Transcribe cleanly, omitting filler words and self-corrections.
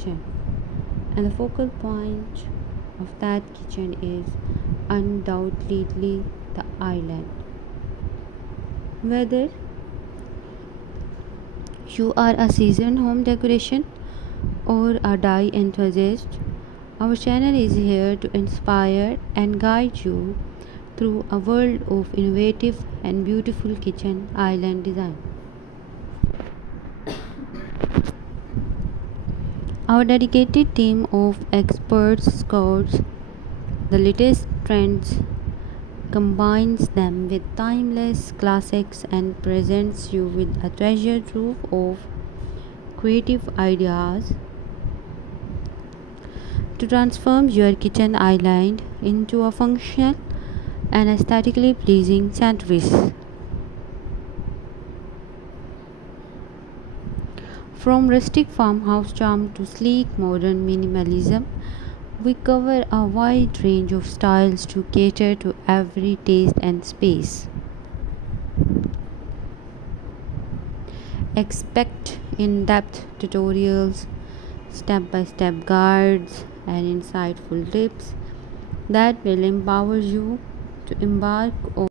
kitchen, and the focal point of that kitchen is undoubtedly the island. Whether you are a seasoned home decoration or a dye enthusiast, our channel is here to inspire and guide you through a world of innovative and beautiful kitchen island design. Our dedicated team of experts scouts the latest trends, combines them with timeless classics, and presents you with a treasure trove of creative ideas to transform your kitchen island into a functional and aesthetically pleasing centerpiece. From rustic farmhouse charm to sleek modern minimalism, we cover a wide range of styles to cater to every taste and space. Expect in depth tutorials, step by step guides, and insightful tips that will empower you to embark on